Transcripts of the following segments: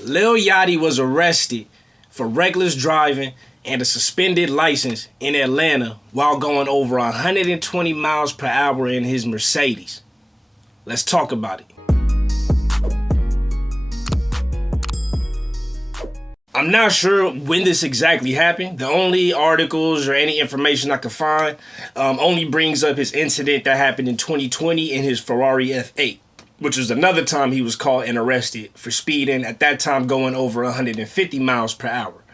Lil Yachty was arrested for reckless driving and a suspended license in Atlanta while going over 120 miles per hour in his Mercedes. Let's talk about it. I'm not sure when this exactly happened. The only articles or any information I could find only brings up his incident that happened in 2020 in his Ferrari F8, which was another time he was caught and arrested for speeding, at that time going over 150 miles per hour.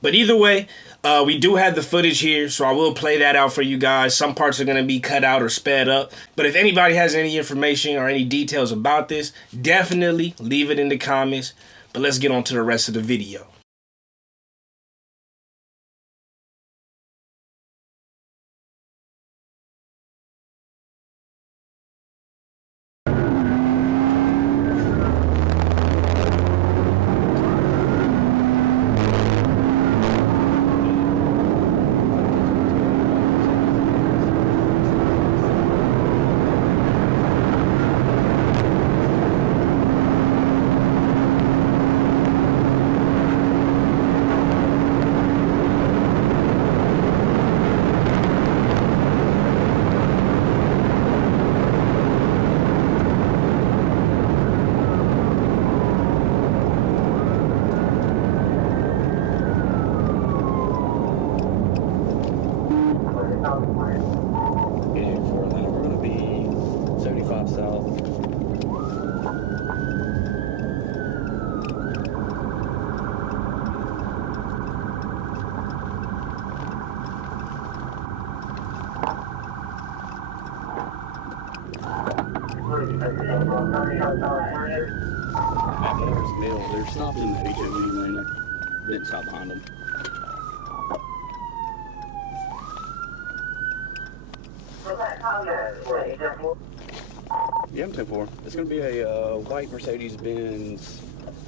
But either way, we do have the footage here, so I will play that out for you guys. Some parts are going to be cut out or sped up. But if anybody has any information or any details about this, definitely leave it in the comments. But let's get on to the rest of the video. Heading for Atlanta, we're going to be 75 south. At Morris Mill, they're stopping at each other anyway, they didn't stop behind them. Yeah, I'm 10-4. It's going to be a white Mercedes-Benz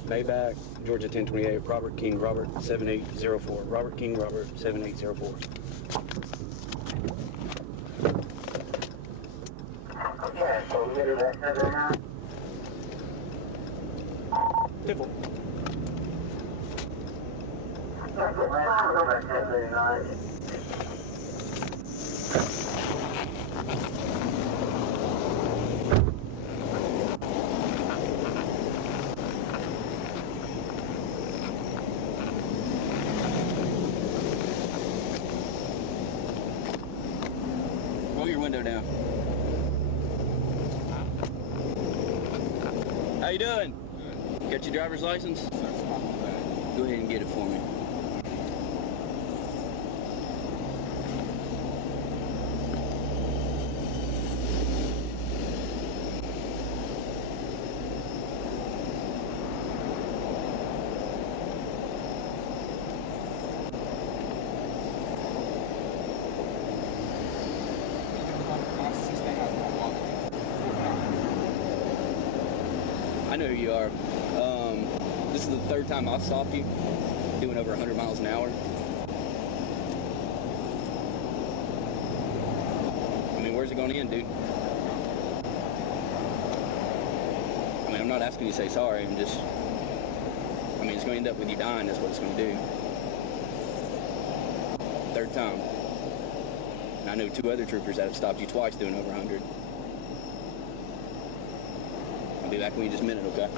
Maybach, Georgia 1028, Robert King, Robert 7804. Robert King, Robert 7804. Okay, so we're going to go now. 10-4. Roll your window down. How you doing? Good. Got your driver's license? Go ahead and get it for me. I know who you are. This is the third time I've stopped you, doing over 100 miles an hour. I mean, where's it going to end, dude? I mean, I'm not asking you to say sorry, I'm just, I mean, it's going to end up with you dying, that's what it's going to do. Third time. And I know 2 other troopers that have stopped you twice doing over 100. I'll be back when you just a minute, okay?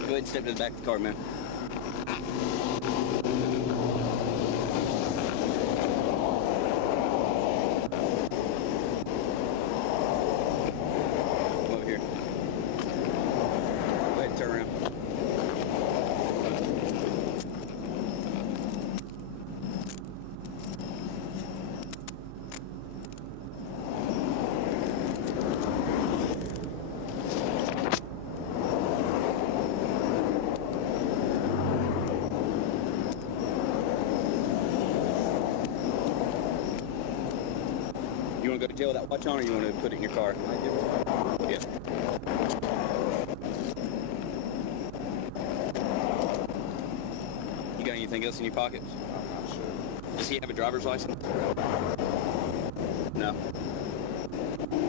Go ahead and step to the back of the car, man. Come over here. Go ahead and turn around. want to go to jail with that watch on, or you want to put it in your car? Yeah. You got anything else in your pockets? I'm not sure. Does he have a driver's license? No.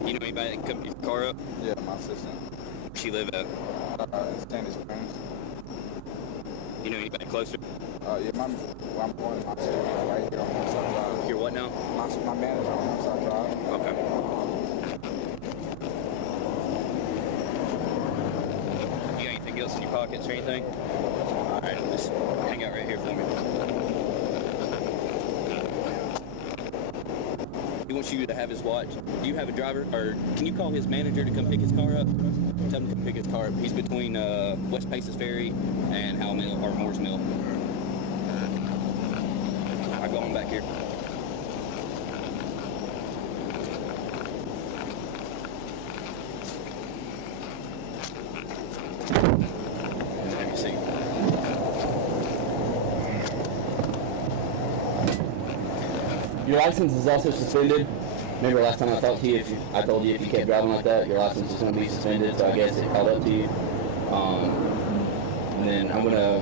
You know anybody that can come pick your car up? Yeah, my assistant. Where she live at? In Sandy Springs. You know anybody closer? Yeah, where I'm going, my assistant right here on Northside Drive. You're what now? My manager on Northside Drive. Okay. You got anything else in your pockets or anything? Alright, just hang out right here for me. He wants you to have his watch. Do you have a driver, or can you call his manager to come pick his car up? Tell him to come pick his car up. He's between West Paces Ferry and Howell Mill, or Moore's Mill. Alright, go on back here. Have your seat. Your license is also suspended. Remember last time I talked to you, I told you if you kept driving like that, your license is going to be suspended, so I guess it caught up to you. And then I'm going to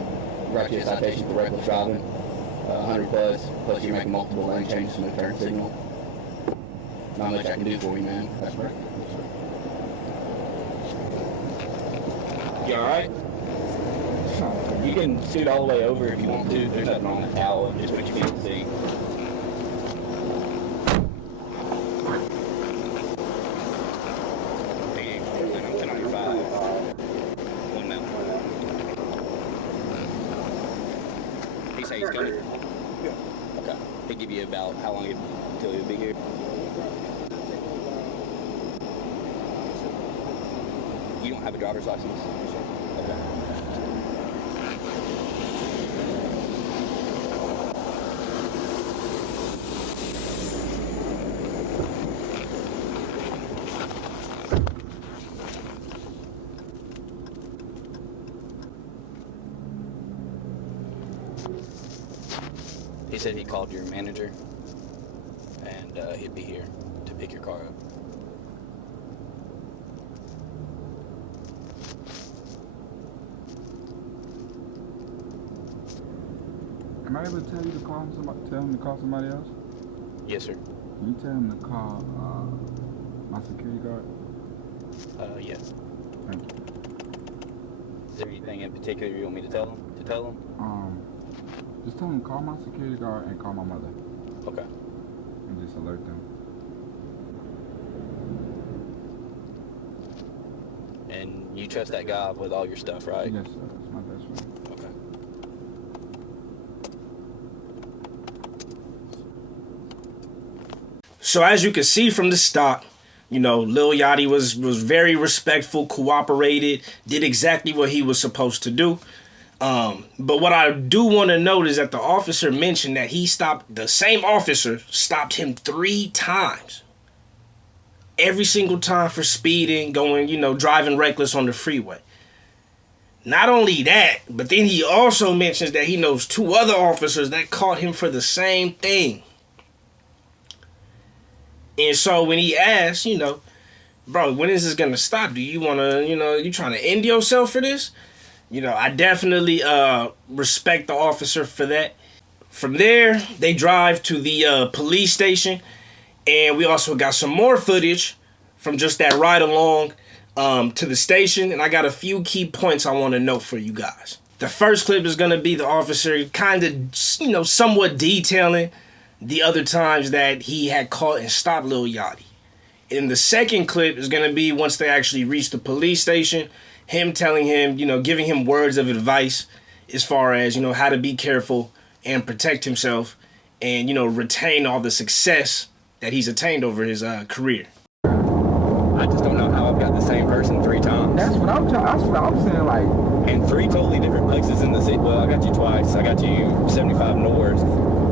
write you a citation for reckless driving, 100 plus you're making multiple lane changes from the turn signal. Not much I can do for you, man. That's right. You alright? You can scoot all the way over if you want to. There's nothing on the towel, just what you can see. He's coming? Yeah. Okay. They give you about how long until he'll be here? You don't have a driver's license? Okay. He said he called your manager, and he'd be here to pick your car up. Am I able to tell you to call him to call somebody else? Yes, sir. Can you tell him to call my security guard? Yeah. Thank you. Is there anything in particular you want me to tell him? Just tell him to call my security guard and call my mother. Okay. And just alert them. And you trust that guy with all your stuff, right? Yes, sir. That's my best friend. Okay. So as you can see from the stop, you know, Lil Yachty was very respectful, cooperated, did exactly what he was supposed to do. But what I do want to note is that the officer mentioned that the same officer stopped him 3 times. Every single time for speeding, driving reckless on the freeway. Not only that, but then he also mentions that he knows 2 other officers that caught him for the same thing. And so when he asked, bro, when is this going to stop? Do you want to, you trying to end yourself for this? I definitely respect the officer for that. From there, they drive to the police station. And we also got some more footage from just that ride along to the station. And I got a few key points I want to note for you guys. The first clip is going to be the officer kind of, somewhat detailing the other times that he had caught and stopped Lil Yachty. And the second clip is going to be once they actually reach the police station, him telling him, giving him words of advice as far as, how to be careful and protect himself and, retain all the success that he's attained over his career. I just don't know how I've got the same person 3 times. That's what I'm saying, like. And 3 totally different places in the city. Well, I got you twice. I got you 75 North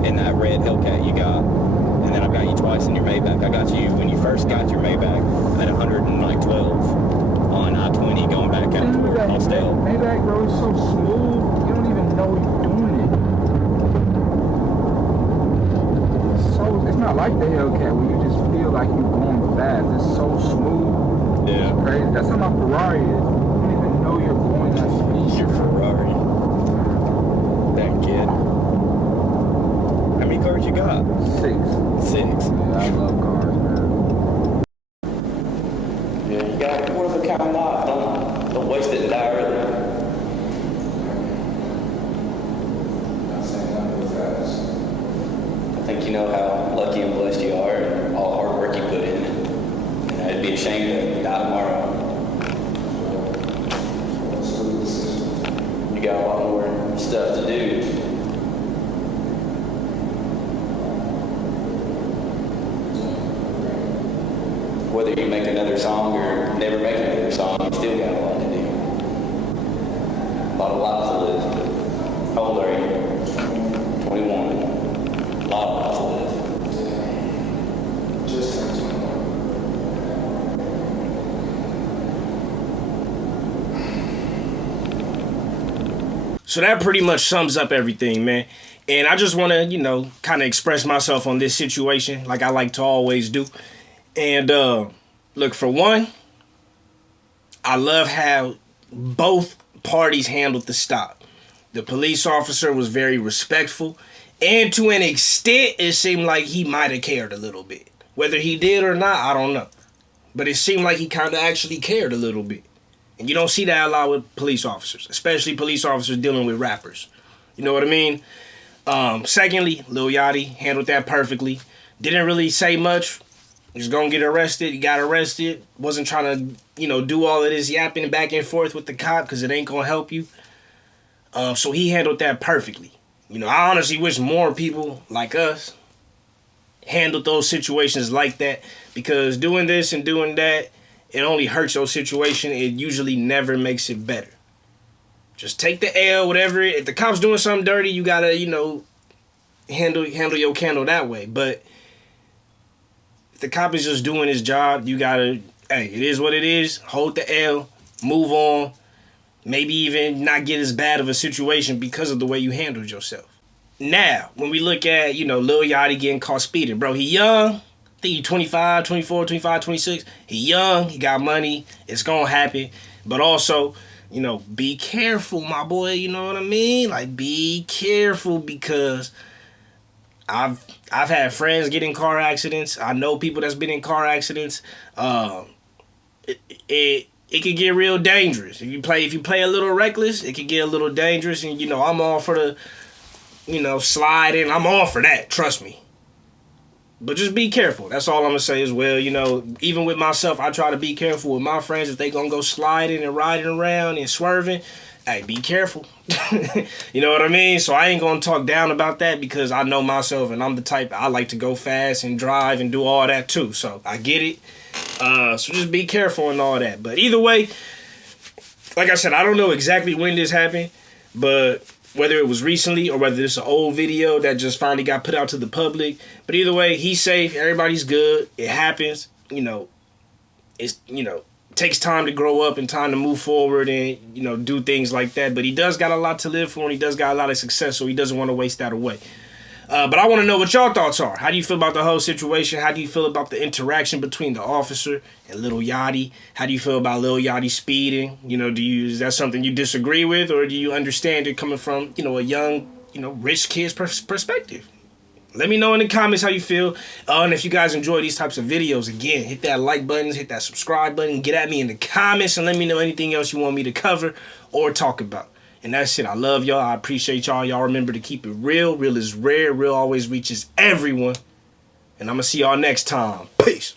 in that red Hellcat you got. And then I've got you twice in your Maybach. I got you when you first got your Maybach at 112 on I-20 going back out toward Austell. Maybach, bro, is so smooth. You don't even know you're doing it. It's not like the Hellcat where you just feel like you're going fast. It's so smooth. Yeah. It's crazy. That's how my Ferrari is. You don't even know you're going that speed. Your Ferrari. That kid. How many cars you got? 6. 6. Yeah, I love cars, man. Yeah, you got one of a kind life. Don't waste it and die early. I think you know how lucky and blessed you are and all the hard work you put in. And I'd be ashamed to die tomorrow. You got a lot more stuff to do. Whether you make another song or never make another song, you still got a lot to do. A lot of lives to live. How old are you? 21. A lot of lives to live. Just turned 21. So that pretty much sums up everything, man. And I just want to, you know, kind of express myself on this situation like I like to always do. And look, for one, I love how both parties handled the stop. The police officer was very respectful, and to an extent, it seemed like he might have cared a little bit. Whether he did or not, I don't know. But it seemed like he kind of actually cared a little bit. And you don't see that a lot with police officers, especially police officers dealing with rappers. You know what I mean? Secondly, Lil Yachty handled that perfectly. Didn't really say much. He's gonna get arrested. He got arrested. Wasn't trying to, you know, do all of this yapping back and forth with the cop because it ain't gonna help you. So he handled that perfectly. You know, I honestly wish more people like us handled those situations like that, because doing this and doing that, it only hurts your situation. It usually never makes it better. Just take the L, whatever. If the cop's doing something dirty, you gotta, you know, handle your candle that way. But if the cop is just doing his job, you gotta, hey, it is what it is. Hold the L, move on. Maybe even not get as bad of a situation because of the way you handled yourself. Now, when we look at, you know, Lil Yachty getting caught speeding, bro, he young. I think he 25, 24, 25, 26. He young, he got money. It's gonna happen. But also, you know, be careful, my boy. You know what I mean? Like, be careful, because I've had friends get in car accidents. I know people that's been in car accidents. It could get real dangerous. If you play a little reckless, it could get a little dangerous. And, you know, I'm all for the, you know, sliding. I'm all for that. Trust me. But just be careful. That's all I'm going to say as well. You know, even with myself, I try to be careful with my friends. If they going to go sliding and riding around and swerving, hey, be careful. You know what I mean? So I ain't going to talk down about that, because I know myself and I'm the type, I like to go fast and drive and do all that too. So I get it. So just be careful and all that. But either way, like I said, I don't know exactly when this happened, but whether it was recently or whether it's an old video that just finally got put out to the public. But either way, he's safe. Everybody's good. It happens. You know, it's, you know, takes time to grow up and time to move forward and, you know, do things like that. But he does got a lot to live for, and he does got a lot of success, so he doesn't want to waste that away. But I want to know what y'all thoughts are. How do you feel about the whole situation? How do you feel about the interaction between the officer and Lil Yachty? How do you feel about Lil Yachty speeding? You know, is that something you disagree with, or do you understand it coming from, you know, a young, you know, rich kid's perspective? Let me know in the comments how you feel. And if you guys enjoy these types of videos, again, hit that like button, hit that subscribe button, get at me in the comments, and let me know anything else you want me to cover or talk about. And that's it. I love y'all. I appreciate y'all. Y'all remember to keep it real. Real is rare. Real always reaches everyone. And I'm going to see y'all next time. Peace.